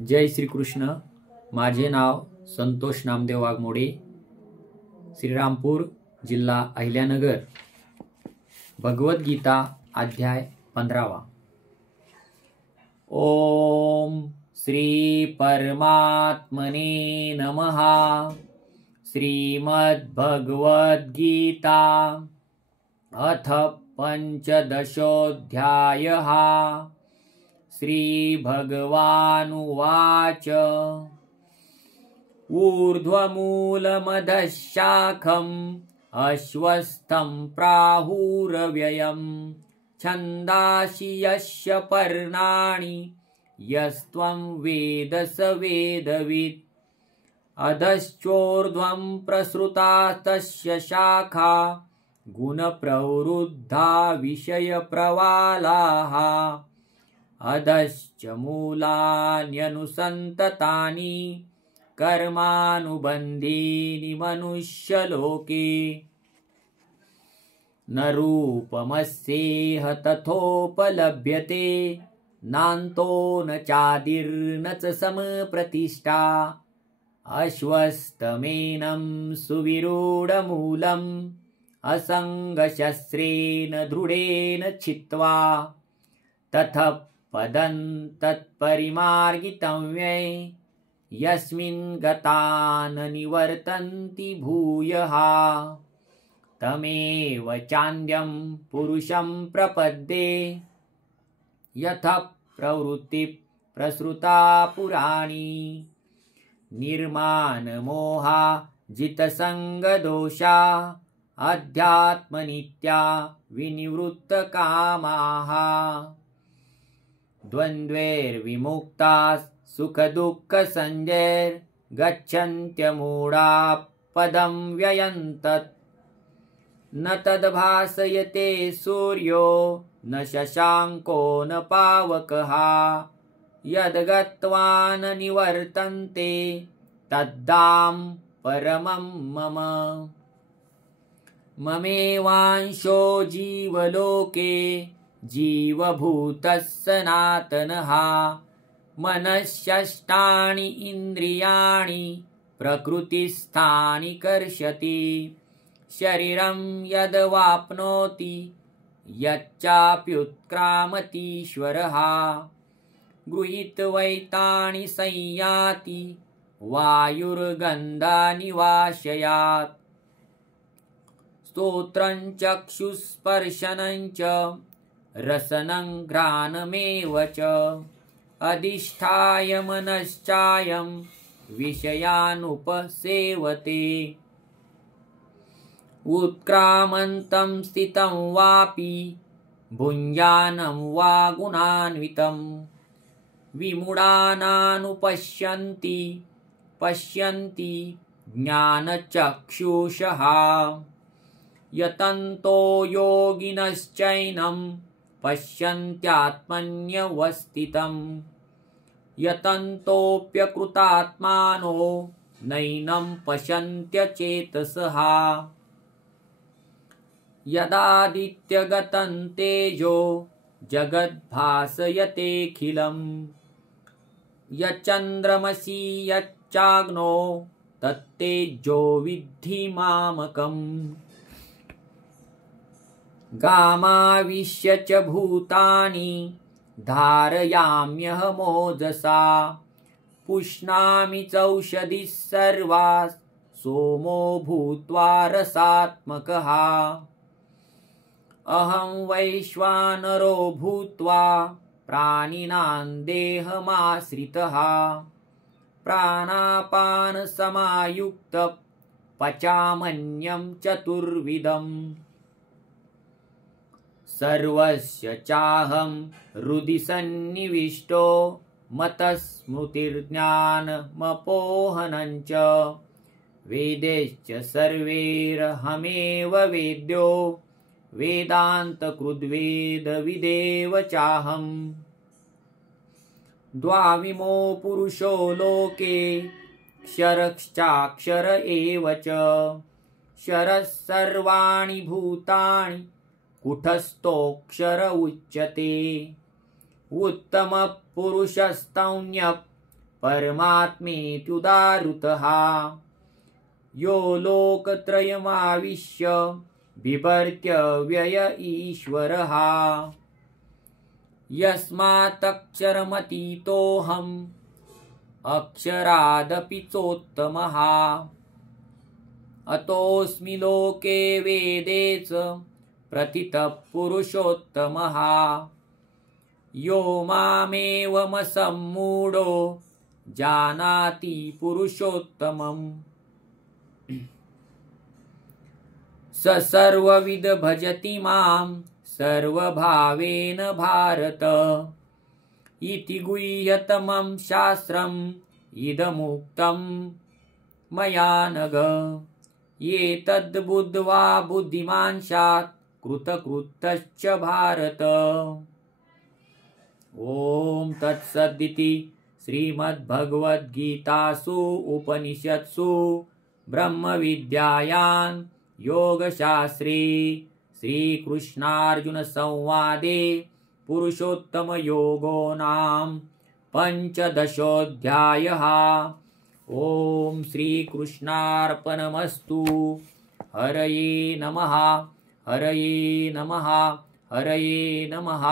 जय श्री कृष्ण। माझे नाव संतोष नामदेव वाघमोडे, श्रीरामपूर, जिल्हा अहिल्यानगर। भगवद्गीता अध्याय 15। ओम श्री परमात्मने नमः। श्रीमद्भगवद्गीता अथ पंचदशोऽध्यायः। श्रीभगवानुवाच ऊर्ध्वमूलमधःशाखम् अश्वस्थं प्राहुरव्ययम् छन्दांसि यस्य पर्णानि यस्त्वं वेद स वेदवित्। अधश्चोर्ध्वं प्रसृता तस्य शाखा गुणप्रवृद्धा विषयप्रवालाः। अधश्च मूलान्यनुसन्ततानि कर्मानुबन्धीनि मनुष्यलोके। न रूपमस्येह तथोपलभ्यते नान्तो न चादिर्न च समप्रतिष्ठा। अश्वस्थमेनं सुविरूढमूलम् असङ्गशस्त्रेण दृढेन छित्त्वा। ततः पदं तत्परिमार्गितं वै यस्मिन् गता न निवर्तन्ति भूयः। तमेव चान्यं पुरुषं प्रपद्ये यतः प्रवृत्ति प्रसृता पुराणी। निर्मानमोहा जितसङ्गदोषा अध्यात्मनित्या विनिवृत्तकामाः। द्वन्द्वैर्विमुक्ता सुखदुःखसंज्ञैर्गच्छन्त्यमूढा पदं व्ययन्तत्। न तद्भासयते सूर्यो न शशाङ्को न पावकः। यद्गत्वा न निवर्तन्ते तद्धाम परमं मम। ममेवांशो जीवलोके जीवभूतः सनातनः। मनःषष्ठानि इन्द्रियाणि प्रकृतिस्थानि कर्षति। शरीरं यद्वाप्नोति यच्चाप्युत्क्रामतीश्वरः। गृहीत्वैतानि संयाति वायुर्गन्धानि वाशयात्। स्तोत्रं चक्षुस्पर्शनं च रसनं घ्राणमेव च। अधिष्ठाय मनश्चायं विषयानुपसेवते। उत्क्रामन्तं स्थितं वापि भुञ्जानं वा गुणान्वितं। विमूढानानुपश्यन्ति पश्यन्ति ज्ञानचक्षुषः। यतन्तो योगिनश्चैनं पश्यन्त्यात्मन्यवस्थितं। यतन्तोऽप्यकृतात्मानो नैनं पश्यन्त्यचेतसः। यदादित्यगतं तेजो जगद्भासयतेऽखिलम्। यच्चन्द्रमसि यच्चाग्नो तत्तेजो विद्धि मामकम्। गामाविश्य च भूतानि धारयाम्यहमोजसा। पुष्णामि चौषधिः सर्वाः सोमो भूत्वा रसात्मकः। अहं वैश्वानरो भूत्वा प्राणिनां देहमाश्रितः। प्राणापानसमायुक्तः पचाम्यन्नं चतुर्विधम्। सर्वस्य चाहं हृदि सन्निविष्टो मतः स्मृतिर्ज्ञानमपोहनं च। वेदैश्च सर्वैरहमेव वेद्यो वेदान्तकृद्वेदविदेव चाहम्। द्वाविमो पुरुषो लोके क्षरश्चाक्षर एव च। क्षरः सर्वाणि भूतानि कुटस्थोऽक्षर उच्यते। उत्तमः पुरुषस्तौन्यः परमात्मेत्युदाहृतः यो लोकत्रयमाविश्य बिभर्त्य व्यय ईश्वरः यस्मात्क्षरमतीतोऽहम् अक्षरादपि चोत्तमः अतोऽस्मि लोके वेदे च प्रथितः पुरुषोत्तमः यो मामेवमसम्मूढो जानाति पुरुषोत्तमम् स सर्वविद भजति मां सर्वभावेन भारत इति गुह्यतमं शास्त्रम् इदमुक्तं मया नघ एतद्बुद्ध्वा बुद्धिमान् स्यात् कृतकृत्यश्च भारत। ओम तत्सदिति श्रीमद्भगवद्गीतासु उपनिषत्सु ब्रह्मविद्यायां योगशास्त्रे श्रीकृष्णार्जुन संवादे पुरुषोत्तमयोगो नाम पंचदशोऽध्यायः। ओम श्रीकृष्णार्पणमस्तु। हरये नमः, हरये नमः, हरये नमः।